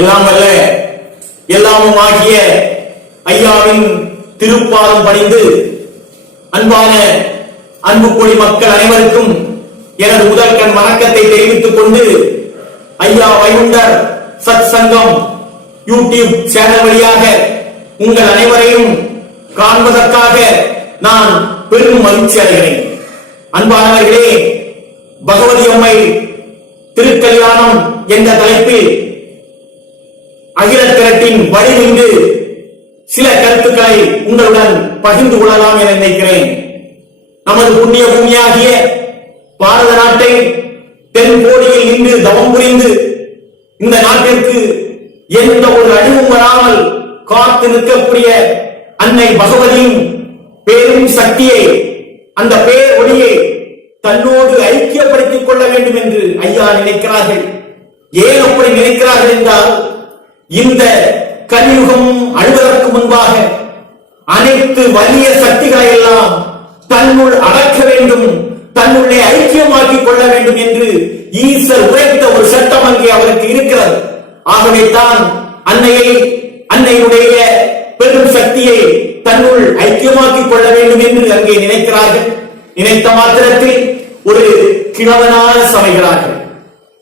எல்லாம் அல்ல எல்லாமும் ஆகிய ஐயாவின் திருப்பாதம் பணிந்து அன்பான அன்புக்குடி மக்கள் அனைவருக்கும் எனது முதற்கண் வணக்கத்தை தெரிவித்துக் கொண்டு ஐயா வைகுண்டர் சத் சங்கம் யூடியூப் சேனல் வழியாக உங்கள் அனைவரையும் காண்பதற்காக நான் பெரும் மகிழ்ச்சி அடைகிறேன். அன்பானவர்களே, பகவதி அம்மை திருக்கல்யாணம் என்ற தலைப்பில் அகில திரட்டின் வழி நின்று சில கருத்துக்களை உங்களுடன் பகிர்ந்து கொள்ளலாம் என நினைக்கிறேன். நமது புண்ணிய பூமியாகிய பாரத நாட்டை தென்கோடியில் நின்று தவம் புரிந்து இந்த நாட்டிற்கு எந்த ஒரு அழிவும் வராமல் காத்து நிற்கக்கூடிய அன்னை பகவதியின் பேரும் சக்தியை, அந்த பேர் ஒளியை தன்னோடு ஐக்கியப்படுத்திக் கொள்ள வேண்டும் என்று ஐயா நினைக்கிறார்கள். ஏன் அப்படி நினைக்கிறார்கள் என்றால், இந்த கலியுகம் அழுவதற்கு முன்பாக அனைத்து வலிய சக்திகளை எல்லாம் தன்னுள் அடக்க வேண்டும், தன்னுள்ளே ஐக்கியமாக்கிக் கொள்ள வேண்டும் என்று ஈசர் உரைத்த ஒரு சட்டம் அங்கே அவருக்கு இருக்கிறது. ஆகவே தான் அன்னையுடைய பெரும் சக்தியை தன்னுள் ஐக்கியமாக்கிக் கொள்ள வேண்டும் என்று அங்கே நினைக்கிறார்கள். நினைத்த மாத்திரத்தில் ஒரு கிழவனாக சமைகிறார்கள்.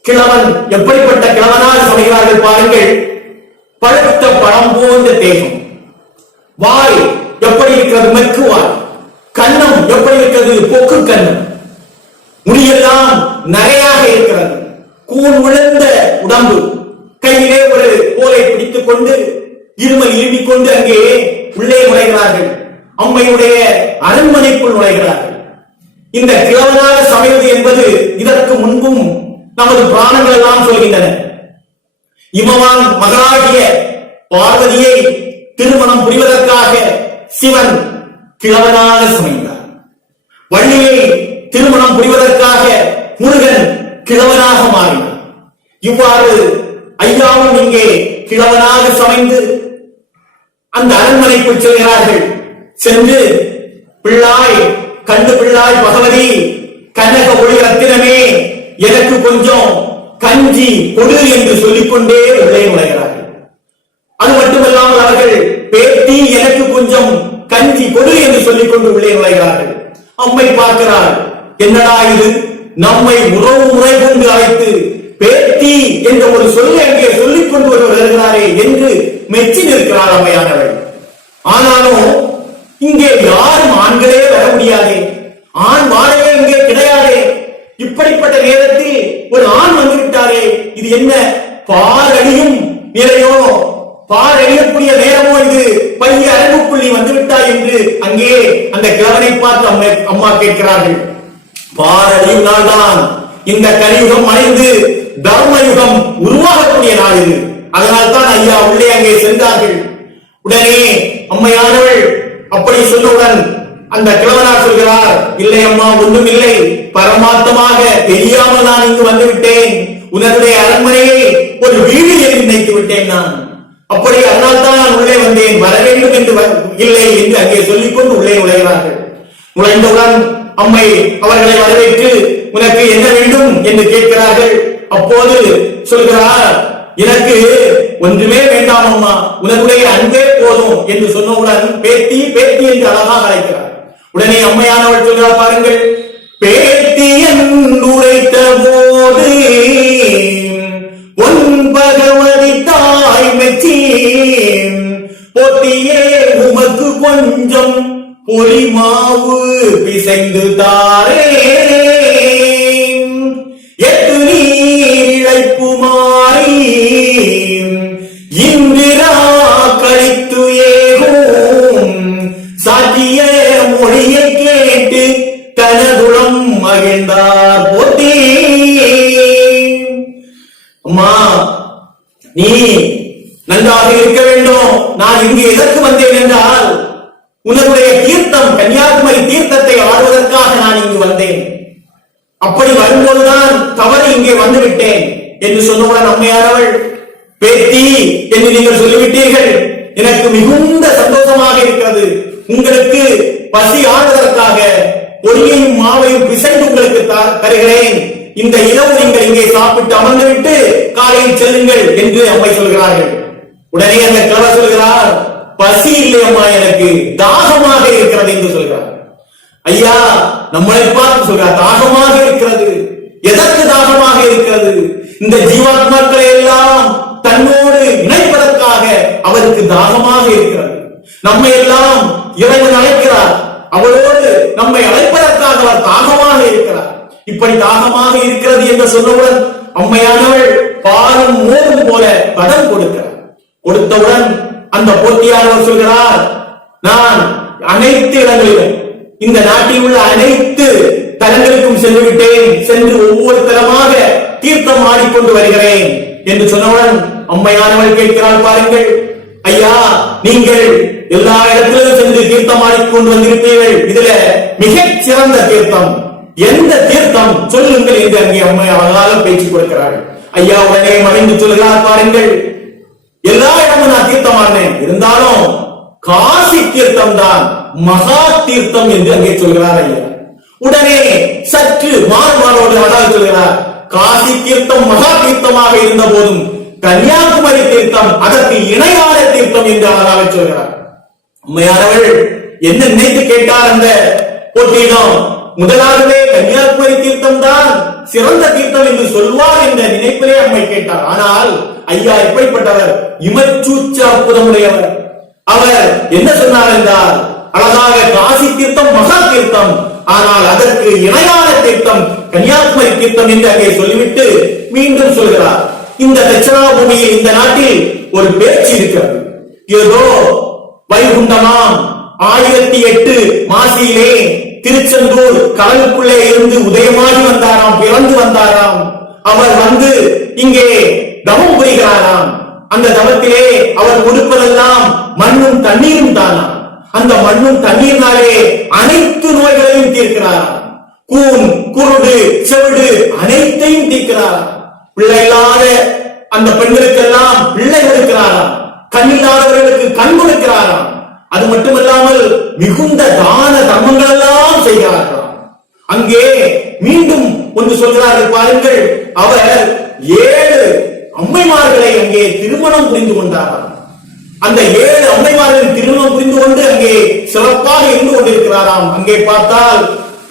கிழவன் எப்படிப்பட்ட கிழவனாக சமைகிறார்கள் பாருங்கள். பழுத்த பழம் போன்ற தேகம், வாய் எப்படி இருக்கிறது மெக்கு வாய், கன்னம் எப்படி இருக்கிறது பொக்கு கன்னம், முடியெல்லாம் நரையாக இருக்கிறது, கூன் விழுந்த உடம்பு, கையிலே ஒரு கோலை பிடித்துக் கொண்டு இருமல் ஈட்டிக் கொண்டு அங்கே உள்ளே நுழைகிறார்கள். அம்மையுடைய அரண்மனைக்குள் நுழைகிறார்கள். இந்த கிழவனாக சமைவது என்பது இதற்கு முன்பும் நமது புராணங்கள் எல்லாம் சொல்கின்றன. இமவான் மகளாகிய பார்வதியை திருமணம் புரிவதற்காக சிவன் கிழவனாக சமைந்தார். வள்ளியை திருமணம் புரிவதற்காக முருகன் கிழவனாக மாறினார். இவ்வாறு ஐயாவும் இங்கே கிழவனாக சமைந்து அந்த அரண்மனைக்குள் செல்கிறார்கள். சென்று, பிள்ளாய் கண்டு பிள்ளாய் பகவதி, கனக ஒளி ரத்தினமே, எனக்கு கொஞ்சம் கஞ்சி கொடு என்று சொல்லிக்கொண்டே உள்ளே நுழைகிறார்கள். அது மட்டுமல்லாமல் அவர்கள், பேத்தி எனக்கு கொஞ்சம் கஞ்சி கொடு என்று சொல்லிக்கொண்டு உள்ளே நுழைகிறார்கள். அம்மை பார்க்கிறார், என்னடா இது, நம்மை உறவு முறை கொண்டு அழைத்து பேத்தி என்ற ஒரு சொல்லை அங்கே சொல்லிக் கொண்டு வருகிறாரே என்று மெச்சி நிற்கிறார் அம்மையானவள். ஆனாலும் இங்கே யாரும் ஆண்களே வர முடியாது, ஆண் வாழவே இங்கே கிடையாது. இப்படிப்பட்ட நேரத்தில் ஒரு ஆண் வந்துவிட்டாரே, இது என்ன பாரடியும் நிலையோ, பாரடியக்கூடிய நேரமோ, இது பைய அரங்குப்புள்ளி வந்துவிட்டாய் என்று அங்கே அந்த கிழவனை பார்த்து அம்மா கேட்கிறார்கள். பாரடியும் நாள்தான் இந்த கலியுகம் அடைந்து தர்மயுகம் உருவாகக்கூடிய நாள் இது. அதனால் தான் ஐயா உள்ளே அங்கே சென்றார்கள். உடனே அம்மையானவள் அப்படி சொன்னவுடன் அந்த கிழவனார் சொல்கிறார், இல்லை அம்மா, ஒன்றும் இல்லை, பரமாத்தமாக தெரியாமல் நான் இங்கு வந்துவிட்டேன். உன்னுடைய அரண்மனையை ஒரு வீடு என்று நினைத்து விட்டேன் நான். அப்படி அதனால் தான் நான் உள்ளே வந்தேன், வர வேண்டும் என்று இல்லை என்று அங்கே சொல்லிக்கொண்டு உள்ளே நுழைகிறார்கள். நுழைந்தவுடன் அம்மை அவர்களை வரவேற்று, உனக்கு என்ன வேண்டும் என்று கேட்கிறார்கள். அப்போது சொல்கிறார், எனக்கு ஒன்றுமே வேண்டாம் அம்மா, உனக்குடைய அன்பே போதும் என்று சொன்னவுடன் பேத்தி பேத்தி என்று அழகாக அழைக்கிறார். உடனே அம்மையானவள் சொல்கிறார், பாருங்கள், பேத்தி என்று உரைத்த போது பொன் பகவதி தாய் மெச்சி, போத்தியே உமக்கு கொஞ்சம் பொலி மாவு பிசைந்து தாரே, எட்டு நீர் இழைப்பு மாறி இந்திரா கழித்து ஏகும், சாற்றிய மொழியை கேட்டு தனதுளம் மகிழ்ந்தார் போத்தி. அம்மா, நீ நன்றாக இருக்க வேண்டும். நான் இங்கு எதற்கு வந்தேன் என்றால், உன்னுடைய தீர்த்தம், கன்னியாகுமரி தீர்த்தத்தை ஆடுவதற்காக நான் இங்கு வந்தேன். அப்படி வரும்போதுதான் தவறு இங்கே வந்துவிட்டேன் என்று சொன்னவுடன் அம்மையானவள், பேத்தி என்று நீங்கள் சொல்லிவிட்டீர்கள், எனக்கு மிகுந்த சந்தோஷமாக இருக்கிறது. உங்களுக்கு பசி ஆடுவதற்காக பொரியையும் மாவையும் பிசைந்து உங்களுக்கு தருகிறேன். இந்த இரவு நீங்கள் இங்கே சாப்பிட்டு அமர்ந்துவிட்டு காலையில் செல்லுங்கள் என்று அம்மை சொல்கிறார்கள். உடனே அந்த கிழவர் சொல்கிறார், பசி இல்லை அம்மா, எனக்கு தாகமாக இருக்கிறது என்று சொல்கிறார். ஐயா நம்மளை பார்த்து சொல்றார், தாகமாக இருக்கிறது. எதற்கு தாகமாக இருக்கிறது? இந்த ஜீவாத்மாக்களை எல்லாம் தன்னோடு இணைப்பதற்காக அவருக்கு தாகமாக இருக்கிறது. நம்மை எல்லாம் இறைவன் அழைக்கிறார், அவரோடு நம்மை அழைப்பதற்காக அவர் தாகமாக இருக்கிறார். இப்படி தாகமாக இருக்கிறது என்று சொன்னவுடன் அம்மையானவள் பாலும் மோரும் போல பதம் கொடுக்கிறார். கொடுத்தவுடன் அந்த போட்டியாளர் சொல்கிறார், நான் அனைத்து இடங்களிலும் இந்த நாட்டில் உள்ள அனைத்து தலங்களுக்கும் சென்று விட்டேன், சென்று ஒவ்வொரு தலமாக தீர்த்தம் ஆடிக்கொண்டு வருகிறேன் என்று சொன்னவுடன் அம்மையானவள் கேட்கிறாள், பாருங்கள் ஐயா, நீங்கள் எல்லா இடத்திலும் சென்று தீர்த்தம் ஆடிக்கொண்டு வந்திருப்பீர்கள், இதுல மிகச் சிறந்த தீர்த்தம் எந்த தீர்த்தம் சொல்லுங்கள் என்று அங்கே அம்மை அவர்களாக பேச்சு கொடுக்கிறாள். ஐயா உடனே மறைந்து சொல்கிறார், பாருங்கள் எல்லா இடமும் நான் தீர்த்தம் ஆடினேன், இருந்தாலும் காசி தீர்த்தம் தான் மகா தீர்த்தம் என்று அங்கே சொல்கிறார். ஐயா உடனே சற்று மாறுபாடோடு அழகாக சொல்கிறார், காசி தீர்த்தம் மகா தீர்த்தமாக இருந்த போதும் கன்னியாகுமரி தீர்த்தம் அதற்கு இணையான தீர்த்தம் என்று அழகாக சொல்கிறார். அம்மையானவள் என்ன நினைத்து கேட்டார் அந்த போட்டியிடம்? முதலாகவே கன்னியாகுமரி தீர்த்தம் தான் சிறந்த தீர்த்தம் என்று சொல்வார் என்ற நினைப்பிலே அம்மை கேட்டார். ஆனால் ஐயா எப்படிப்பட்டவர்? இமச்சூச்ச அற்புதமுடையவர். அவர் என்ன சொன்னார் என்றால், அழகாக காசி தீர்த்தம் மகா தீர்த்தம், ஆனால் அதற்கு இணையான தீர்த்தம் கன்னியாகுமரி தீர்த்தம் என்று அங்கே சொல்லிவிட்டு மீண்டும் சொல்கிறார், இந்த தட்சிணாபூமியில் இந்த நாட்டில் ஒரு பேச்சு இருக்கிறது. ஏதோ வைகுண்டமாம் 1008 மாசியிலே திருச்செந்தூர் கடலுக்குள்ளே இருந்து உதயமாகி வந்தாராம், பிறந்து வந்தாராம். அவர் வந்து இங்கே தவம் புரிகிறாராம். அந்த தவத்திலே அவர் கொடுப்பதெல்லாம் மண்ணும் தண்ணீரும் தானாம். அந்த மண்ணும் தண்ணீர்னாலே அனைத்து நோய்களையும் தீர்க்கிறாராம். கூன், குருடு, செவிடு அனைத்தையும் தீர்க்கிறாராம். பிள்ளை இல்லாத அந்த பெண்களுக்கெல்லாம் பிள்ளை கொடுக்கிறாராம். கண் இல்லாதவர்களுக்கு கண் கொடுக்கிறாராம். அது மட்டுமல்லாமல் மிகுந்த தான தர்மங்கள் எல்லாம் செய்கிறார்களாம். அங்கே மீண்டும் ஒன்று சொல்கிறார்கள், பாருங்கள், அவர் 7 அம்மைமார்களை அங்கே திருமணம் புரிந்து கொண்டாராம். அந்த 7 அம்மைமார்களின் திருமணம் புரிந்து கொண்டு அங்கே சிறப்பாக இருந்து கொண்டிருக்கிறாராம். அங்கே பார்த்தால்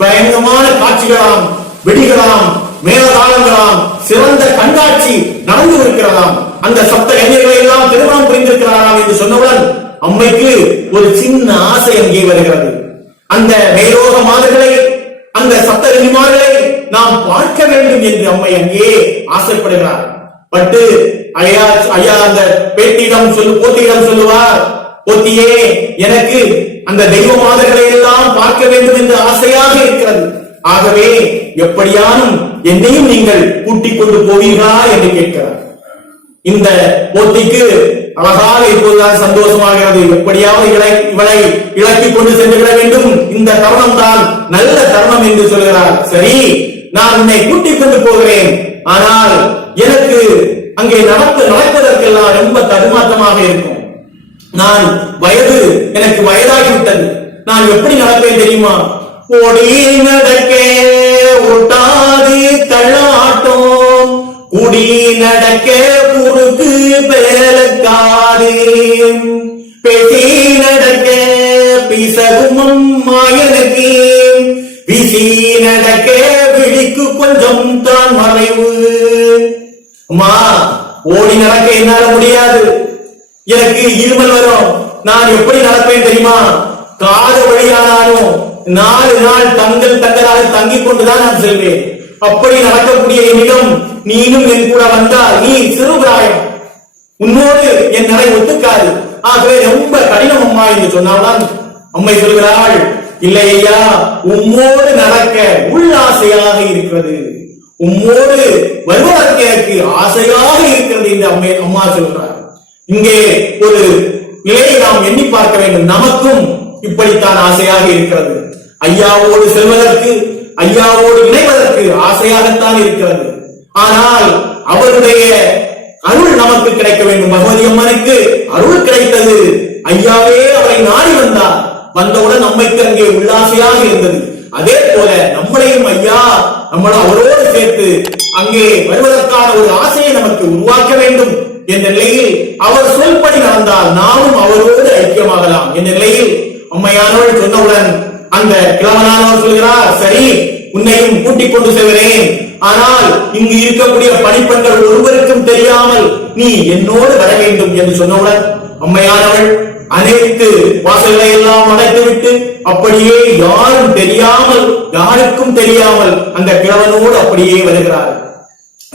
பயங்கரமான காட்சிகளாம், வெடிகளாம், மேலதாளங்களாம், சிறந்த கண்காட்சி நடந்து இருக்கிறதாம். அந்த சப்த கன்னியர்களை எல்லாம் திருமணம் புரிந்திருக்கிறாராம் என்று சொன்னவுடன் அம்மைக்கு ஒரு சின்ன ஆசை அங்கே வருகிறது. அந்த மேலோக மாதர்களை, அந்த சப்த கன்னிமார்களை நாம் பார்க்க வேண்டும் என்று அம்மை அங்கே ஆசைப்படுகிறார். பட்டு ஐயா அந்த போட்டியிடம் சொல்லுவார், போட்டியே, எனக்கு அந்த தெய்வ மாதர்களை எல்லாம் பார்க்க வேண்டும் என்று ஆசையாக இருக்கிறது. ஆகவே எப்படியானும் என்னையும் நீங்கள் கூட்டிக் கொண்டு போவீர்களா என்று கேட்கிறார். இந்த போட்டிக்கு அழகாக இப்போதுதான் சந்தோஷமாகிறது. எப்படியாவது இவளை இழக்கிக் கொண்டு சென்று விட வேண்டும், இந்த தருணம் தான் நல்ல தருணம் என்று சொல்கிறார். சரி, நான் உன்னை கூட்டிக் கொண்டு போகிறேன், ஆனால் எனக்கு அங்கே நடப்பதற்கெல்லாம் ரொம்ப தடுமாற்றமாக இருக்கும். நான் எனக்கு வயதாகிவிட்டது. நான் எப்படி நடப்பேன் தெரியுமா? ஓடி நடக்க ஒட்டாது தள்ளாட்டம், குடி நடக்க குறுக்கு பேலக்காது, பேசி நடக்க பிசகுமம் மாயனுக்கு, விசி நடக்க விழிக்கு கொஞ்சம் தான் மறைவு. அம்மா, ஓடி நடக்க என்னால முடியாது, எனக்கு இருமல் வரும். நான் எப்படி நடப்பேன் தெரியுமா? காது வழியானாலும் 4 நாள் தங்களாக தங்கிக் கொண்டுதான் நான் செல்வேன். அப்படி நடக்கக்கூடிய என்னிடம் நீனும் என் கூட வந்தால் நீ சிறுபிராயம், உன்னோடு என் நடை ஒத்துக்காது. ஆகவே ரொம்ப கடினம் அம்மா என்று சொன்னால்தான் அம்மை சொல்கிறாள், இல்லை ஐயா, உம்மோடு நடக்க உள்ளாசையாக இருக்கிறது, உம்மோடு வருவதற்கு எனக்கு ஆசையாக இருக்கிறது என்று அம்மா சொல்கிறார். இங்கே ஒரு நிலையை நாம் எண்ணி பார்க்க வேண்டும். நமக்கும் இப்படித்தான் ஆசையாக இருக்கிறது. ஐயாவோடு செல்வதற்கு, ஐயாவோடு இணைவதற்கு ஆசையாகத்தான் இருக்கிறது. ஆனால் அவருடைய அருள் நமக்கு கிடைக்க வேண்டும். பகவதி அம்மனுக்கு அருள் கிடைத்தது. ஐயாவே அவரை நாடி வந்தார். வந்தவுடன் அம்மைக்கு அங்கே உல்லாசையாக இருந்தது. அதே போல நம்மளையும் ஐயா நம்மளும் அவரோடு சேர்த்து அங்கே வருவதற்கான ஒரு ஆசையை நமக்கு உருவாக்க வேண்டும் என்ற நிலையில் அவர் சொல்படி நடந்தால் நாமும் அவரோடு ஐக்கியமாகலாம் என்ற நிலையில் அம்மையானவள் சொன்னவுடன் அந்த கிழவனானவர் சொல்கிறார், சரி உன்னையும் கூட்டிக் கொண்டு செல்கிறேன், ஆனால் இங்கு இருக்கக்கூடிய பணிப்பெண்கள் ஒருவருக்கும் தெரியாமல் நீ என்னோடு வர வேண்டும் என்று சொன்னவுடன் அம்மையானவள் அனைத்து வாசல்களை எல்லாம் அடைத்துவிட்டு அப்படியே யாரும் தெரியாமல் யாருக்கும் தெரியாமல் அந்த கிழவனோடு அப்படியே வருகிறார்.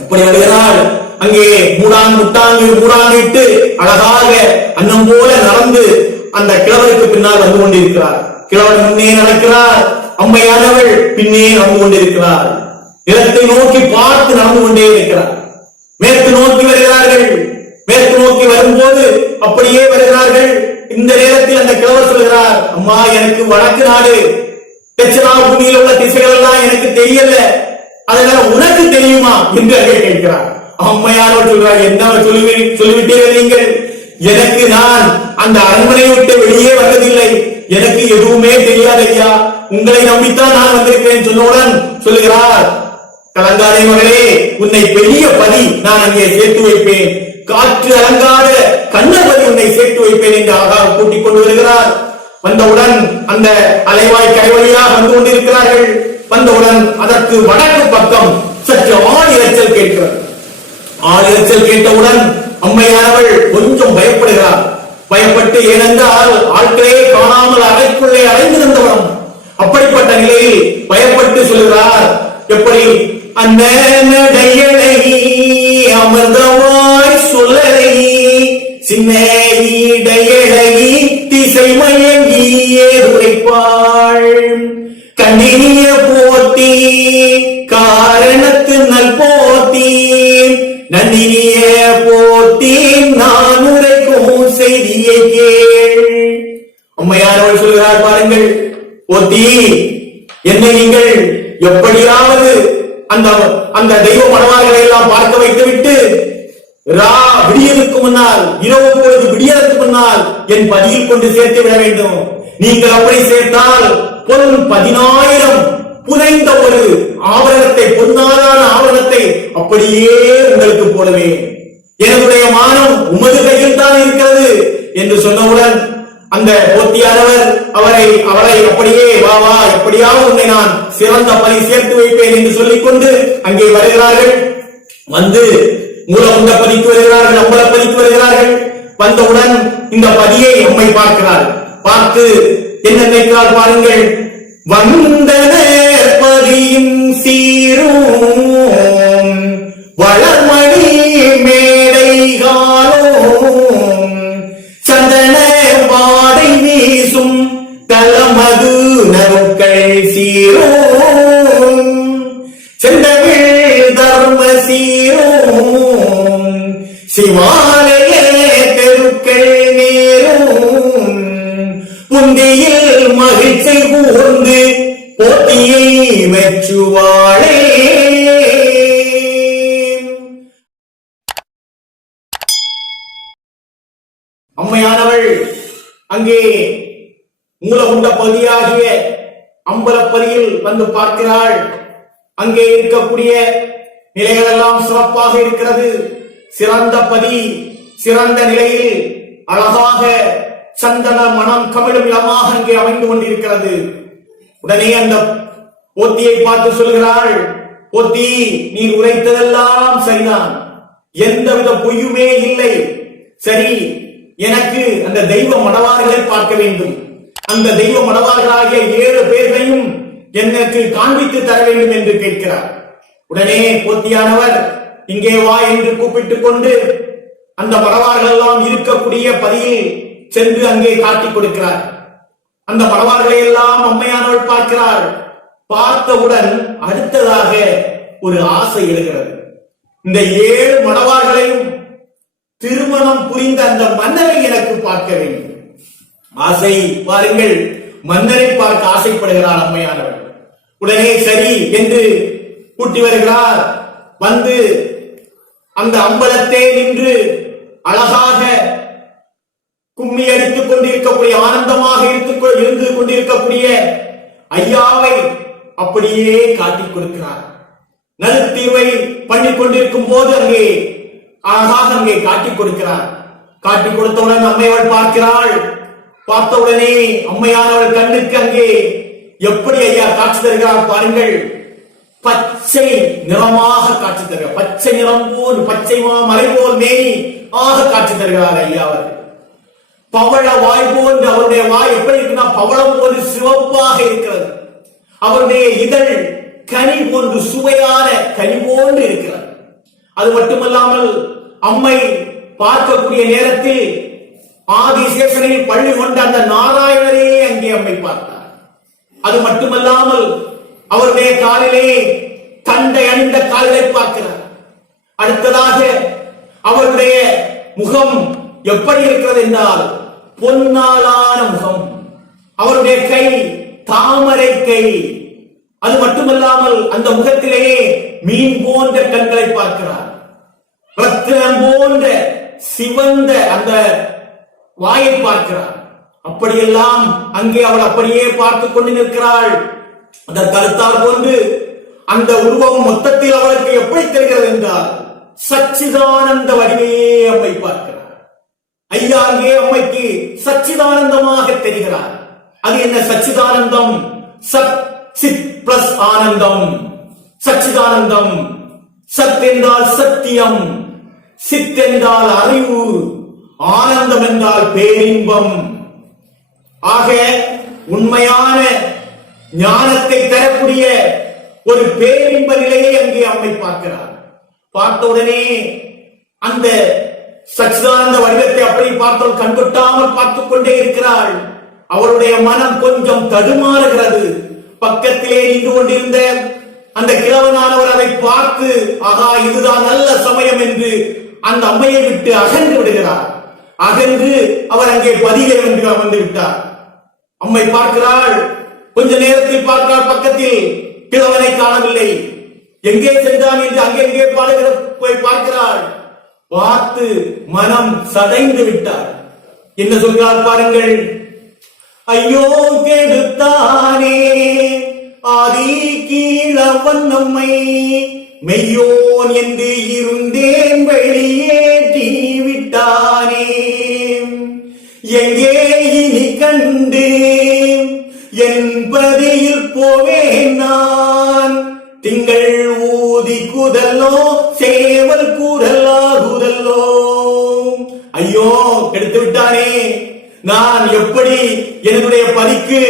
அப்படி வருகிறார். அங்கே மூடாங்கிட்டு அழகாக அன்னம் போல நடந்து அந்த கிழவருக்கு பின்னால் வந்து கொண்டிருக்கிறார். கிழவன் முன்னே நடக்கிறார், அம்மையானவள் பின்னே நடந்து கொண்டிருக்கிறார். நிலத்தை நோக்கி பார்த்து நடந்து கொண்டே இருக்கிறார். மேற்கு நோக்கி வருகிறார்கள். மேற்கு நோக்கி வரும்போது அப்படியே வருகிறார்கள். இந்த நேரத்தில் அந்த கிழவர் சொல்கிறார், அம்மா எனக்கு வடக்கு நாடு தட்சிணா பூமியில் உள்ள திசைகள் எல்லாம் எனக்கு தெரியல, அதனால உனக்கு தெரியுமா என்று அங்கே கேட்கிறார். அம்மையானவர் சொல்றார், என்ன சொல்லிவிட்டீர்கள் நீங்கள்? எனக்கு நான் அந்த அரண்மனையை விட்டு வெளியே வந்ததில்லை, எனக்கு எதுவுமே தெரியாது ஐயா, உங்களை நம்பித்தான் நான் வந்திருக்கிறேன். சொன்னவுடன் சொல்லுகிறார், கலங்காதே மகளே, உன்னை பெரிய பதி நான் அங்கே சேர்த்து வைப்பேன், காற்று அலங்காத கண்ணபதி உன்னை சேர்த்து வைப்பேன் என்று அழகாக கூட்டிக் கொண்டு வருகிறார். வந்தவுடன் அந்த அலைவாய் கரைவழியாக வந்து கொண்டிருக்கிறார்கள். வந்தவுடன் அதற்கு வடக்கு பக்கம் சற்று ஆள் இரைச்சல் கேட்கிறது. ஆள் இரைச்சல் கேட்டவுடன் அம்மையானவள் கொஞ்சம் பயப்படுகிறார். பயப்பட்டு, ஏனென்றால் ஆட்களே காணாமல் அறைக்குள்ளே அடைந்திருந்தவரும் அப்படிப்பட்ட நிலையில் பயப்பட்டு சொல்கிறார், எப்படி அந்த நடையழகி அமிர்தவாய் சொல்லலை சின்ன இடையழகி திசை மயங்கியே உரைப்பாள் கண்ணினிய போத்தி காரணத்து நல் போத்தி நன்னினிய போத்தி நான் உரைக்கும் செய்தியை கேள். அம்மையானவள் சொல்கிறார், பாருங்கள் போத்தி, என்னை நீங்கள் எப்படியாவது அந்த தெய்வ மணவார்களை எல்லாம் பார்க்க வைத்துவிட்டு விடியலுக்கு முன்னால், இரவு பொழுது விடியலுக்கு முன்னால் என் பதியில் கொண்டு சேர்த்து விட வேண்டும். நீங்கள் அப்படி சேர்த்தால் பொன் 10,000 புனைந்த ஒரு ஆவரணத்தை, பொன்னாலான ஆவரணத்தை அப்படியே உங்களுக்கு போடுவேன். என்னுடைய மானம் உமது கையில் தான் இருக்கிறது என்று சொன்னவுடன் அந்த போத்தியானவர் அவரை அப்படியே வா எப்படியாவது உன்னை நான் சிறந்த பணி சேர்த்து வைப்பேன் என்று சொல்லிக்கொண்டு அங்கே வருகிறார்கள். வந்து மூலமுண்ட பதிக்கு வருகிறார்கள், அம்பல பதிக்கு வருகிறார்கள். வந்தவுடன் இந்த பதியை அம்மை பார்க்கிறார். பார்த்து என்ன நினைக்கிறார் பாருங்கள், வந்தனர் பதியும் சீரும் வளர்மணி மேடைகாலும் சந்தன வாடை வீசும் தலமது நருக்கள் சீரும் செந்தமிழ் தர்ம சீரும் சிவாலய தெருக்கள் நேரும் புந்தியில் மகிழ்ச்சி கூர்ந்து போட்டியை மெச்சுவாளே. அம்மையானவள் அங்கே மூலகுண்ட பகுதியாகிய அம்பலப்பதியில் வந்து பார்க்கிறாள். அங்கே இருக்கக்கூடிய நிலைகள் எல்லாம் சிறப்பாக இருக்கிறது. சிறந்த பதி, சிறந்த நிலையில் அழகாக சந்தன மனம் கமிழும் இடமாக அங்கே அமைந்து கொண்டிருக்கிறது. உடனே அந்த போத்தியை பார்த்து சொல்கிறாள், போத்தி, நீ உரைத்ததெல்லாம் சரிதான், எந்தவித பொய்யுமே இல்லை. சரி, எனக்கு அந்த தெய்வ மணவார்களை பார்க்க வேண்டும். அந்த தெய்வ மணவார்களாகிய 7 பேர்களையும் எனக்கு காண்பித்து தர வேண்டும் என்று கேட்கிறார். உடனே போத்தியானவர் இங்கே வா என்று கூப்பிட்டுக் கொண்டு அந்த மணவார்கள் எல்லாம் இருக்கக்கூடிய பதியில் சென்று அங்கே காட்டிக் கொடுக்கிறார். அந்த மணவார்களை எல்லாம் அம்மையானவள் பார்க்கிறார். பார்த்தவுடன் அடுத்ததாக ஒரு ஆசை எழுகிறது. இந்த 7 மணவார்களையும் திருமணம் புரிந்த அந்த மன்னரை எனக்கு பார்க்க வேண்டும். ஆசை பாருங்கள், மன்னரை பார்க்க ஆசைப்படுகிறார் அம்மையானவள். உடனே சரி என்று கூட்டி வருகிறார். வந்து அந்த அம்பலத்தே நின்று அழகாக கும்மி அடித்துக் கொண்டிருக்கக்கூடிய, ஆனந்தமாக இருந்து கொண்டிருக்கக்கூடிய ஐயாவை அப்படியே காட்டிக் கொடுக்கிறார். நல்தீர்வை பண்ணிக் கொண்டிருக்கும் போது அங்கே அழகாக அங்கே காட்டிக் கொடுக்கிறார். காட்டிக் கொடுத்தவுடன் அம்மையவள் பார்க்கிறாள். பார்த்தவுடனே அம்மையானவள் கண்ணுக்கு அங்கே எப்படி ஐயா காட்சி தருகிறார் பாருங்கள். பச்சை நிறமாக காட்சி தருகிறார். பச்சை நிறம் போல் பச்சை மலை போல் மேனி ஆக காட்சி தருகிறார் ஐயா அவர். பவள வாய் போன்று அவருடைய வாய் எப்படி இருக்குன்னா பவளம் போன்று சிவப்பாக இருக்கிறது. அவருடைய இதழ் கனி போன்று சுவையான கனி போன்று இருக்கிறது. அது மட்டுமல்லாமல் அம்மை பார்க்கக்கூடிய நேரத்தில் ஆதிசேஷனில் பள்ளி கொண்ட அந்த நாராயணரே அங்கே அம்மை பார்த்தார். அது மட்டுமல்லாமல் அவருடைய காலிலே தண்டை அணிந்த கால்களை பார்க்கிறார். அடுத்ததாக அவருடைய முகம் எப்படி இருக்கிறது என்றால் பொன்னாலான முகம். அவருடைய கை தாமரை கை. அது மட்டுமல்லாமல் அந்த முகத்திலேயே மீன் போன்ற கண்களை பார்க்கிறார். ரத்தினம் போன்ற சிவந்த அந்த வாயை பார்க்கிறார். அப்படியெல்லாம் அங்கே அவள் அப்படியே பார்த்துக் கொண்டு நிற்கிறாள். அந்த கருத்தால் போன்று அந்த உருவம் மொத்தத்தில் அவளுக்கு எப்படி தெரிகிறது என்றால் சச்சிதானந்த வடிவையே அம்மை பார்க்கிறார். ஐயா அங்கே அம்மைக்கு சச்சிதானந்தமாக தெரிகிறார். அது என்ன சச்சிதானந்தம்? சத் சித் பிளஸ் ஆனந்தம். சச்சிதானந்தம். சத் என்றால் சத்தியம், சித் என்றால் அறிவு, ஆனந்தம் என்றால் பேரின்பம். ஆக உண்மையான ஞானத்தை தரக்கூடிய ஒரு பேரின்ப நிலையை அங்கே அம்மை பார்க்கிறார். பார்த்தவுடனே அந்த சச்சிதானந்த வடிவத்தை அப்படி பார்த்தவள் கண்கொட்டாமல் பார்த்துக் கொண்டே இருக்கிறாள். அவருடைய மனம் கொஞ்சம் தடுமாறுகிறது. பக்கத்திலே நின்று கொண்டிருந்த அந்த கிழவனானவர் அதை பார்த்து ஆகா இதுதான் நல்ல சமயம் என்று அந்த அம்மையை விட்டு அகன்று விடுகிறார். அகன்று அவர் அங்கே பதிகை என்று அமர்ந்து விட்டார். அம்மை பார்க்கிறாள். கொஞ்ச நேரத்தில் பார்க்கிறாள், பக்கத்தில் கிழவனை காணவில்லை. எங்கே சென்றான் என்று அங்கெங்கே பாடுகிற போய் பார்க்கிறாள். பார்த்து மனம் சதைந்து விட்டார். என்ன சொல்கிறார் பாருங்கள். ஐயோ கெடுத்தானே ஆதி கீழவன் நம்மை மெய்யோன் என்று இருந்தேன் வெளியேற்றி விட்டானே. எங்கே இனி கண்டு என்பதில் போவேன் நான். திங்கள் ஊதி குதல்லோ சேவல் கூறலாகுதல்லோ. ஐயோ கெடுத்து விட்டானே, நான் எப்படி என்னுடைய பதிக்கு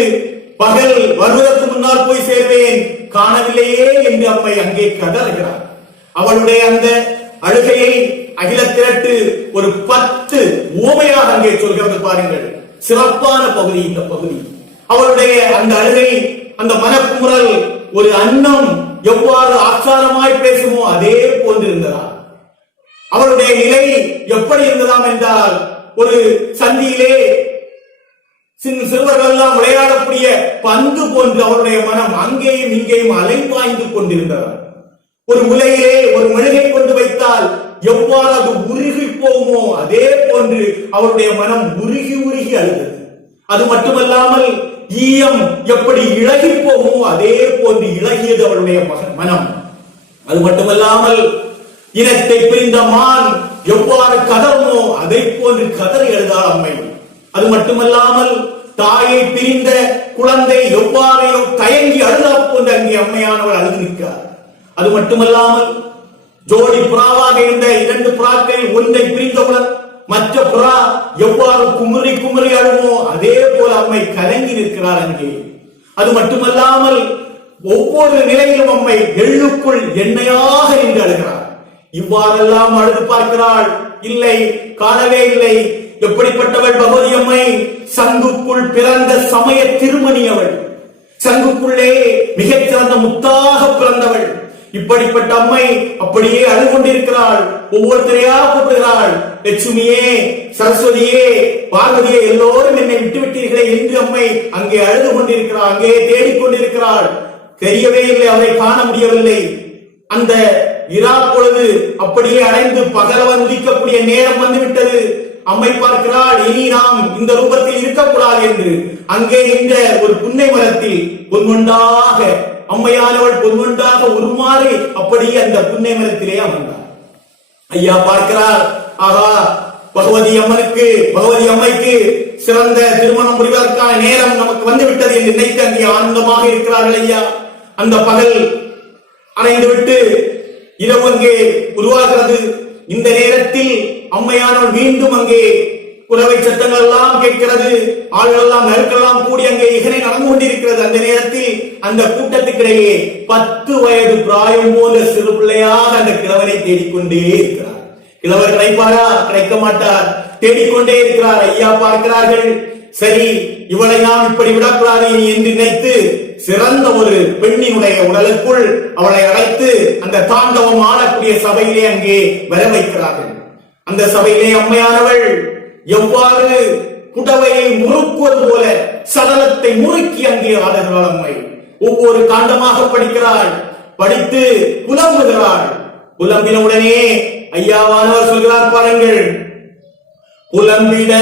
பகல் வருவதற்கு முன்னால் போய் சேர்வேன், காணவில்லையே என்று அம்மை அங்கே கதறுகிறார். அவளுடைய அந்த அழுகையை அகில திரட்டு ஒரு 10 உவமையாக அங்கே சொல்கிறது பாருங்கள். சிறப்பான பகுதி இந்த பகுதி. அவளுடைய அந்த அழுகை, அந்த மனக்குமுறல், ஒரு அன்னம் எவ்வாறு ஆச்சாரமாய் பேசுமோ அதே போன்றிருந்ததா. அவளுடைய நிலை எப்படி இருந்ததாம் என்றால் ஒரு சந்தியிலே சிறுவர்கள் எல்லாம் விளையாடக்கூடிய பந்து போன்று அவருடைய மனம் அங்கேயும் இங்கேயும் அலைபாய்ந்து கொண்டிருந்ததாம். ஒரு முலையிலே ஒரு மெழுகை கொண்டு வைத்தால் எவ்வாறு அது உருகி போகுமோ அதே போன்று அவருடைய மனம் உருகி உருகி அழுதது. அது மட்டுமல்லாமல் ஈயம் எப்படி இழகி போகுமோ அதே போன்று இழகியது அவருடைய மனம். அது மட்டுமல்லாமல் இனத்தை பிரிந்த மான் எவ்வாறு கதறுமோ அதை போன்று கதறி எழுதாள் அம்மை. அது மட்டுமல்லாமல் தாயை பிரிந்த குழந்தை எவ்வாறையோ தயங்கி அழுதா போன்று அங்கே அம்மையானவள் அழுது நிற்கிறார். அது மட்டுமல்லாமல் ஜோடி புறாவாக இருந்த 2 புறாக்கள் ஒன்றை பிரிந்தவுடன் மற்ற புறா எவ்வாறு குமுறி குமுறி அழுமோ அதே போல அம்மை கலங்கி நிற்கிறார் அங்கே. அது மட்டுமல்லாமல் ஒவ்வொரு நிலையிலும் அம்மை எள்ளுக்குள் எண்ணெயாக நின்று அழுகிறார். இவ்வாறெல்லாம் அழுது பார்க்கிறாள். இல்லை, காணவே இல்லை. எப்படிப்பட்டவள் பகவதி அம்மை? சங்குக்குள் பிறந்த சமய திருமணி அவள். சங்குக்குள்ளே மிகச்சிறந்த முத்தாக பிறந்தவள். இப்படிப்பட்ட அம்மை அப்படியே அழுது கொண்டிருக்கிறாள். ஒவ்வொருத்தரையா கூப்பிடுகிறாள். லட்சுமியே, சரஸ்வதியே, பார்வதியே, எல்லோரும் என்னை விட்டு விட்டீர்களே என்று அம்மை அங்கே அழுது கொண்டிருக்கிறாள். அங்கே தேடிக்கொண்டிருக்கிறாள். தெரியவே இல்லை, அவரை காண முடியவில்லை. அந்த இரா பொழுது அப்படியே அடைந்து பகலவன் உதிக்கக்கூடிய நேரம் வந்துவிட்டது. அம்மை பார்க்கிறாள், இனி நாம் இந்த ரூபத்தில் இருக்கக்கூடாது என்று அங்கே நின்ற ஒரு புன்னை மரத்தில் பொன்வண்டாக அம்மையானவள் பொன்வண்டாக உருமாறி இறங்குமாறு அப்படியே அந்த புன்னை மரத்திலே அமர்ந்தார். ஐயா பார்க்கிறார், ஆகா பகவதி அம்மைக்கு சிறந்த திருமணம் புரிவதற்கான நேரம் நமக்கு வந்துவிட்டது என்று நினைத்து அங்கே ஆனந்தமாக இருக்கிறார்கள். ஐயா அந்த பகல் அணைந்து விட்டு இரவு அங்கே உருவாகிறது. இந்த நேரத்தில் அம்மையானவள் மீண்டும் அங்கே குறவை சத்தங்கள் எல்லாம் கேட்கிறது. ஆள்கள் எல்லாம் நெருக்கெல்லாம் கூடி அங்கே இகனை நடந்து கொண்டிருக்கிறது. அந்த நேரத்தில் அந்த கூட்டத்துக்கிடையே 10 வயது பிராயம் போன்ற சிறு பிள்ளையாக அந்த கிழவனை தேடிக்கொண்டே இருக்கிறார். கிழவர் கிடைப்பாரா? கிடைக்க மாட்டார். தேடிக்கொண்டே இருக்கிறார். ஐயா பார்க்கிறார்கள், சரி இவளை நாம் இப்படி விடக்கூடாது என்று நினைத்து சிறந்த ஒரு பெண்ணினுடைய உடலுக்குள் அவளை அழைத்து அந்த தாண்டவம் ஆடக்கூடிய சபையிலே அங்கே வர வைக்கிறார்கள். அந்த சபையிலே அம்மையானவள் எவ்வாறு புடவையை முறுக்குவது போல சடலத்தை முறுக்கி அங்கே ஆடுகிறாள். அம்மை ஒவ்வொரு காண்டமாக படிக்கிறாள். படித்து புலம்புகிறாள். புலம்பின உடனே ஐயாவானவர் சொல்கிறார், பாருங்கள், புலம்பிட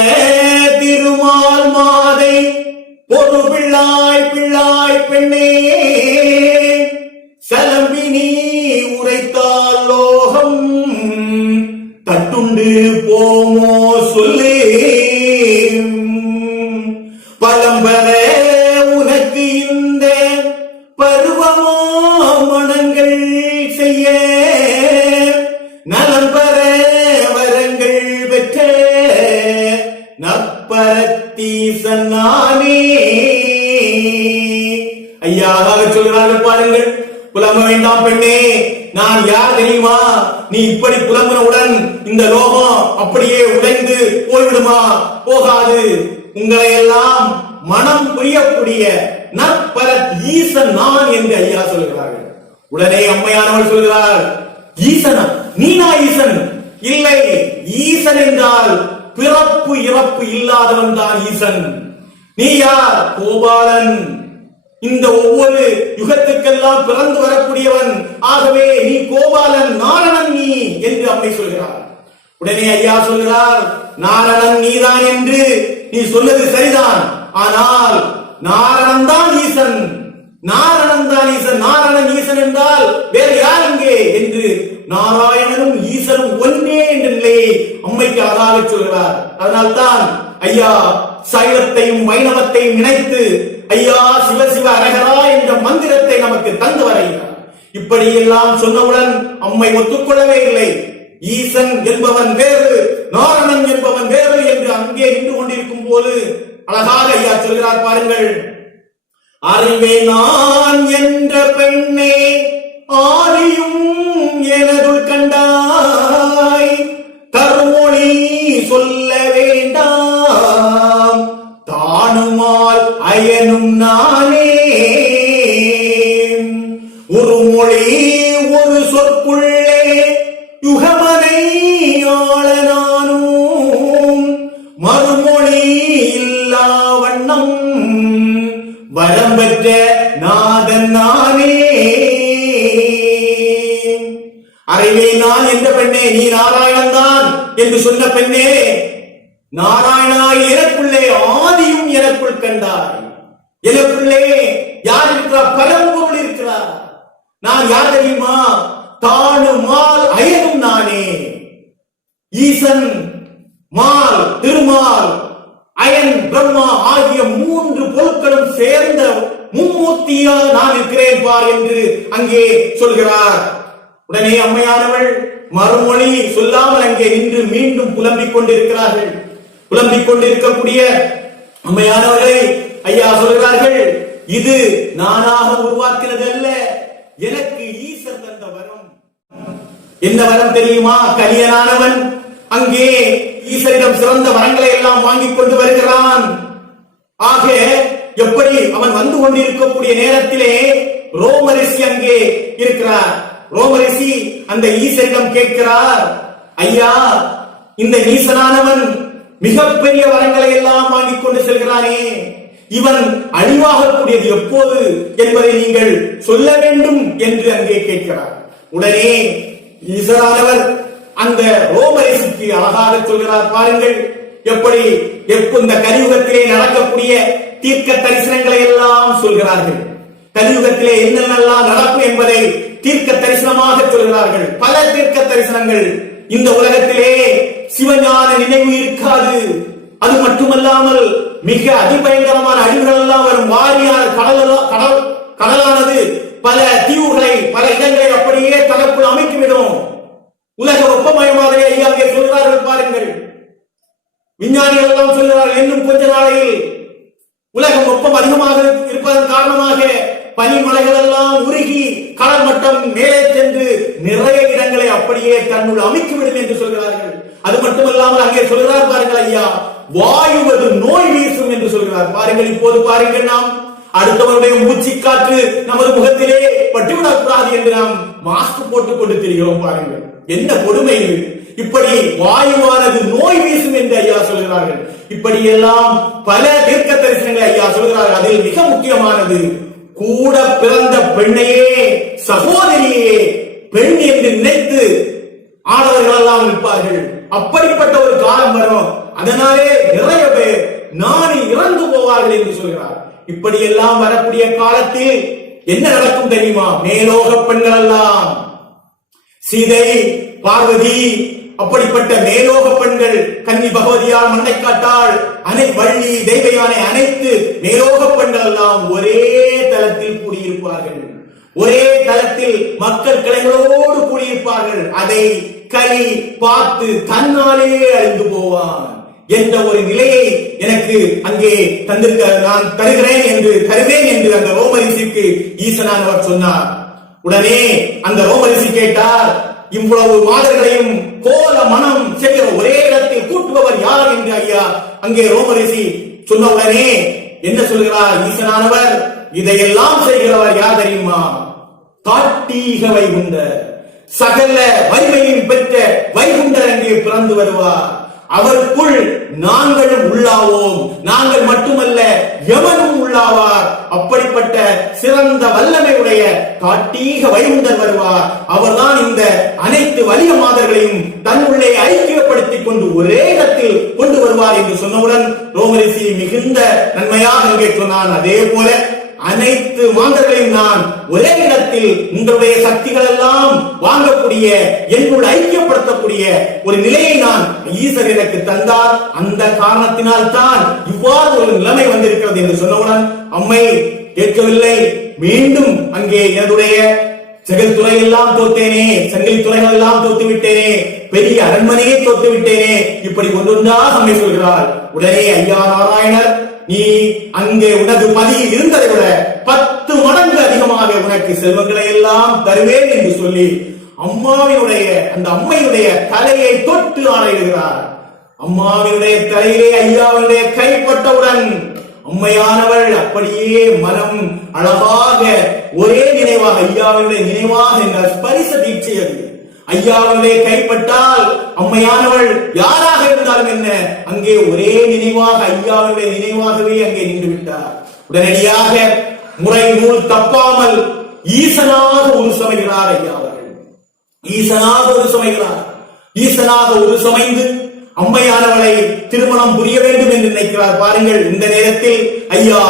திருமால் மாதை பொது பிள்ளாய் பெண்ணே சலம்பினி உரைத்தால் லோகம் தட்டுண்டு போமோ சொல்லு பலம்பர உனக்கு இந்த பருவமோ மனங்கள் செய்ய நலம்பர வரங்கள் பெற்ற நப்பரத்தீசன் நானே. ஐயாக சொல்கிறார்கள், பாருங்கள், புலம்ப வேண்டாம் பெண்ணே, நான் யார் தெரியுமா? நீ இப்படி புலம்பினவுடன் இந்த லோகம் அப்படியே உடைந்து போய்விடுமா? போகாது. உங்களை எல்லாம் மனம் புரியக்கூடிய நற்பரத் ஈசன் நான் என்று ஐயா சொல்கிறார்கள். உடனே அம்மையானவள் சொல்கிறார், ஈசனா? நீனா ஈசன்? இல்லை, ஈசன் என்றால் பிறப்பு இறப்பு இல்லாதவன் தான் ஈசன். நீ யார்? கோபாலன். இந்த ஒவ்வொரு யுகத்துக்கெல்லாம் பிறந்து வரக்கூடியவன். ஆகவே நீ கோபாலன், நாரணன் நீ என்று அம்மை சொல்கிறார். உடனே ஐயா சொல்கிறார், நாரணன் நீதான் என்று நீ சொன்னது சரிதான், ஆனால் நாரணன் தான் ஈசன். நாரணன் தான் ஈசன். நாரணன் ஈசன் என்றால் வேறு யார் இங்கே என்று நாராயணனும் ஈசனும் ஒன்றே என்ற நிலையை அம்மைக்கு அழகாக சொல்கிறார். அதனால்தான் ஐயா சைவத்தையும் வைணவத்தையும் இணைத்து ஐயா சிவ சிவ அரகரா என்ற மந்திரத்தை நமக்கு தந்து வருகிறார். இப்படி எல்லாம் சொன்னவுடன் அம்மை ஒத்துக்கொள்ளவே இல்லை. ஈசன் என்பவன் வேறு, நாரணன் என்பவன் வேறு என்று அங்கே நின்று கொண்டிருக்கும் போது அழகாக ஐயா சொல்கிறார், பாருங்கள், அறிவே நான் என்ற பெண்ணே ஆரியும் எனதுள் கண்டாய் கருமொழி சொல்ல வேண்டாம் தானுமால் அயனும் நானே ஒரு மொழி ஒரு சொற்குள்ளே யுகமனை ஆளனானும் மறுமொழி இல்லா வண்ணம் வரம்பற்ற நாதன் நானே. அறிவே நான் என்ற பெண்ணே, நீ நாராயணன் தான் என்று சொன்ன பெண்ணே, நாராயணாய் எனக்குள்ளே ஆதியும் எனக்குள் கண்டாய். எனக்குள்ளே யார் இருக்கிறார்? பரம்பொருள் இருக்கிறார். நான் யார் தெரியுமா? தானு மால் அயனும் நானே. ஈசன், மால், திருமால், அயன், பிரம்மா ஆகிய 3 பொருட்களும் சேர்ந்த மும்மூர்த்தியா நான் இருக்கிறேன் பார் என்று அங்கே சொல்கிறார். உடனே அம்மையானவள் மறுமொழி சொல்லாமல் அங்கே நின்று மீண்டும் புலம்பிக் கொண்டிருக்கிறார்கள். புலம்பிக் கொண்டிருக்கக்கூடிய அம்மையானவர்களை ஐயா சொல்கிறார்கள், இது நானாக உருவாக்கினது அல்ல, எனக்கு ஈசர் தந்த வரம். என்ன வரம் தெரியுமா? கலியனானவன் அங்கே ஈசரிடம் சிறந்த வரங்களை எல்லாம் வாங்கிக் கொண்டு வருகிறான். ஆக எப்படி அவன் வந்து கொண்டிருக்கக்கூடிய நேரத்திலே ரோமரிஷி அங்கே இருக்கிறார். ரோமரிஷி அந்த ஈசரிடம் கேட்கிறார், ஐயா, இந்த ஈசனானவன் மிகப்பெரிய வரங்களை எல்லாம் வாங்கிக் கொண்டு செல்கிறானே, இவன் அழிவாகக்கூடியது எப்போது என்பதை நீங்கள் சொல்ல வேண்டும் என்று அங்கே கேட்கிறார். உடனே ஈசரானவர் அந்த ரோமரிஷிக்கு அழகாக சொல்கிறார், பாருங்கள், எப்படி இந்த கலியுகத்திலே நடக்கக்கூடிய தீர்க்க தரிசனங்களை எல்லாம் சொல்கிறார்கள். கலியுகத்திலே என்னென்னலாம் நடக்கும் என்பதை தீர்க்க தரிசனமாக சொல்கிறார்கள். பல தீர்க்க தரிசனங்கள். இந்த உலகத்திலே சிவஞான நினைவு இருக்காது. அது மட்டுமல்லாமல் மிக அதிபயங்கரமான அழிவுகள் எல்லாம் வரும். வாரியான கடலானது பல தீவுகளை, பல இடங்களை அப்படியே தனக்குள் அமைத்துவிடும். உலக வெப்பமயமாக ஐயா அங்கே சொல்கிறார்கள் பாருங்கள். விஞ்ஞானிகள் எல்லாம் சொல்கிறார்கள், இன்னும் கொஞ்ச நாளையில் உலகம் வெப்பம் அதிகமாக இருப்பதன் காரணமாக பனிமலைகள் எல்லாம் உருகி கடல் மட்டம் மேலே சென்று நிறைய இடங்களை அப்படியே தன்னுள் அமைத்துவிடும் என்று சொல்கிறார்கள். அது மட்டுமல்லாமல் அங்கே சொல்கிறார் பாருங்கள் ஐயா, வாயுவது நோய் வீசும் என்று சொல்கிறார் பாருங்கள். இப்போது பாருங்கள், நாம் அடுத்தவருடைய மூச்சு காற்று நமது முகத்திலே பட்டுவிடக் கூடாது என்று நாம் மாஸ்க் போட்டுக் கொண்டு திரிகிறோம் பாருங்கள். என்ன கொடுமை இது! இப்படி வாயுவானது நோய் வீசும் என்று ஐயா சொல்கிறார்கள். இப்படி எல்லாம் பல தீர்க்க தரிசனங்களை ஐயா சொல்கிறார்கள். அதில் மிக முக்கியமானது, கூட பிறந்த பெண்ணையே, சகோதரியே பெண் என்று நினைத்து ஆடவர்கள் எல்லாம் இருப்பார்கள். அப்படிப்பட்ட ஒரு காலம் வரும். அதனாலே நிறைய பேர் நாடி இறந்து போவார்கள் என்று சொல்கிறார். இப்படி எல்லாம் வரக்கூடிய காலத்தில் என்ன நடக்கும் தெரியுமா? மேலோக பெண்கள் எல்லாம், சீதை, பார்வதி, அப்படிப்பட்ட மேலோக பெண்கள், கன்னி பகவதியார், மண்ணை காட்டாள், வள்ளி, தெய்வயானை, அனைத்து மேலோக பெண்கள் எல்லாம் ஒரே தளத்தில் கூடியிருப்பார்கள். ஒரே தளத்தில் மக்கள் கிளைகளோடு கூடியிருப்பார்கள். அதை கலி பார்த்து தன்னாலே அழிந்து போவான் என்ற ஒரு நிலையை எனக்கு அங்கே தந்திருக்க, நான் தருகிறேன் என்று, தருவேன் என்று அந்த ரோமரிசிக்கு ஈசனானவர் சொன்னார். உடனே அந்த ரோமரிசி கேட்டார், இவ்வளவு மாதர்களையும் கோல மனம் செய்கிற ஒரே இடத்தில் கூட்டுபவர் யார் என்று ஐயா அங்கே ரோமரிசி சொன்ன உடனே என்ன சொல்கிறார் ஈசனானவர்? இதையெல்லாம் செய்கிறவர் யார் தெரியுமா? காட்டீக வைகுண்டர், சகல வலிமையும் பெற்ற வைகுண்டர் அங்கே பிறந்து வருவார். அவருக்குள் நாங்களும் உள்ளாவோம். நாங்கள் மட்டுமல்ல, எவனும் உள்ளாவார். அப்படிப்பட்ட சிறந்த வல்லமை உடைய காட்டீக வைகுண்டர் வருவார். அவர்தான் இந்த அனைத்து வலிய மாதர்களையும் தன்னுள்ளே ஐக்கியப்படுத்திக் கொண்டு ஒரே இடத்தில் கொண்டு வருவார் என்று சொன்னவுடன் ரோமரிசி மிகுந்த நன்மையாக அங்கே சொன்னான். அதே போல அனைத்து மாந்தர்களையும் நான் ஒரே இடத்தில் உங்களுடைய சக்திகள் எல்லாம் வாங்கக்கூடிய, என்னுள் ஐக்கியப்படுத்தக்கூடிய ஒரு நிலையை நான் ஈசர் எனக்கு தந்தார். அந்த காரணத்தினால் தான் இவ்வாறு ஒரு நிலைமை வந்திருக்கிறது என்று சொன்னவுடன் அம்மை கேட்கவில்லை. மீண்டும் அங்கே என்னுடைய செகல் துறை எல்லாம் தோத்தேனே, சங்கிலி துறைகள் எல்லாம் தோத்து விட்டேனே, பெரிய அரண்மனையை தோத்து விட்டேனே, இப்படி ஒன்றொன்றாக அம்மை சொல்கிறாள். உடனே ஐயா நாராயணர், நீ அங்கே உனது பதியில் இருந்ததை விட 10 மடங்கு அதிகமாக உனக்கு செல்வங்களை எல்லாம் தருவேன் என்று சொல்லி அம்மாவினுடைய, அந்த அம்மையுடைய தலையை தொட்டு ஆணையிடுகிறார். அம்மாவினுடைய தலையிலே ஐயாவினுடைய கைப்பட்டவுடன் அம்மையானவள் அப்படியே மனம் அழகாக ஒரே நினைவாக, ஐயாவினுடைய நினைவாக என்ற ஸ்பரிச தீட்சை அது. ஐயாவினுடைய கைப்பட்டால் அம்மையானவள் யாராக இருந்தாலும் என்ன, அங்கே ஒரே நினைவாக, ஐயாவினுடைய நினைவாகவே அங்கே நின்று விட்டார். உடனடியாக முறை நூல் தப்பாமல் ஈசனாக ஒரு சமைகிறார் ஐயா அவர்கள். ஈசனாக ஒரு சமைகிறார். ஈசனாக ஒரு சமைந்து அம்மையானவளை திருமணம் புரிய வேண்டும் என்று நினைக்கிறார். பாருங்கள், இந்த நேரத்தில் ஐயா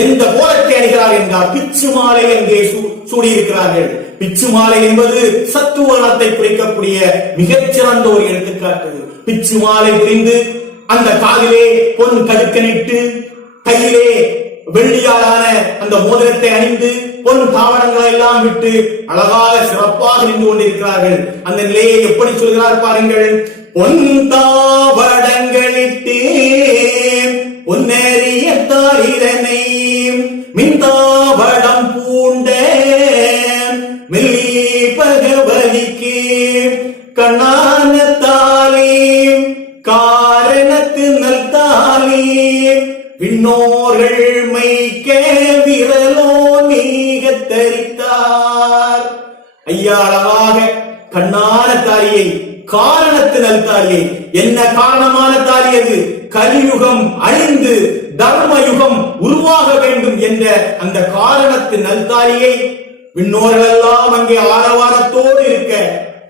எந்த கோலத்தை அணிகிறார் என்றால் பிச்சு மாலை அங்கே சூடியிருக்கிறார்கள். பிச்சு மாலை என்பது சத்துவனத்தை குறிக்கக்கூடிய மிகச்சிறந்த ஒரு எடுத்துக்காட்டு. பிச்சு மாலை புரிந்து அந்த காலிலே பொன் கடுக்கனிட்டு கையிலே வெள்ளியாலான அந்த மோதிரத்தை அணிந்து பொன் தாவரங்களை எல்லாம் விட்டு அழகாக சிறப்பாக நின்று கொண்டிருக்கிறார்கள். அந்த நிலையை எப்படி சொல்கிறார் பாருங்கள். பொன் தாவடங்களிட்டு பொன்னேறிய தாரிதனை மின்தாவடம் பூண்ட மெல்லி பகவதிக்கு கண்ணான தாலி காரணத்து நல் தாலி விண்ணோர்கள் மைக்க விரலோ நீக தரித்தார். ஐயா அழகாக கண்ணான தாலியை, காரணத்து நல் தாலியை, என்ன காரணமான தாலி அது? கலியுகம் அழிந்து தர்மயுகம் உருவாக வேண்டும் என்ற அந்த காரணத்து நல் தாலியை விண்ணோர்கள் எல்லாம் அங்கே ஆரவாரத்தோடு இருக்க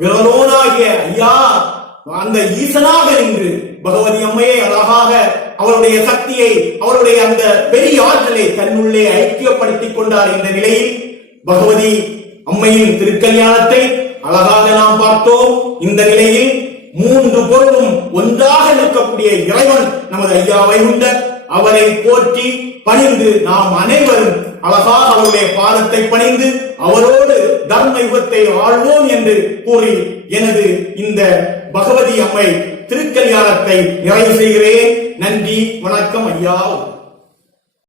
விரலோனாகிய ஐயா அந்த ஈசனாக நின்று பகவதி அம்மையை அழகாக அவருடைய சக்தியை, அவருடைய அந்த பெரிய ஆற்றலை தன்னுள்ளே ஐக்கியப்படுத்திக் கொண்டார். இந்த நிலையில் பகவதி அம்மையின் திருக்கல்யாணத்தை அழகாக நாம் பார்த்தோம். இந்த நிலையில் மூன்று பொருளும் ஒன்றாக நிற்கக்கூடிய இறைவன் நமது ஐயா வைகுண்டர். அவரை போற்றி பணிந்து நாம் அனைவரும் அழகாக அவருடைய பாதத்தை பணிந்து அவரோடு தர்ம யுகத்தை ஆழ்வோம் என்று கூறி எனது இந்த பகவதி அம்மை திருக்கல்யாணத்தை நிறைவு செய்கிறேன். நன்றி, வணக்கம் ஐயா.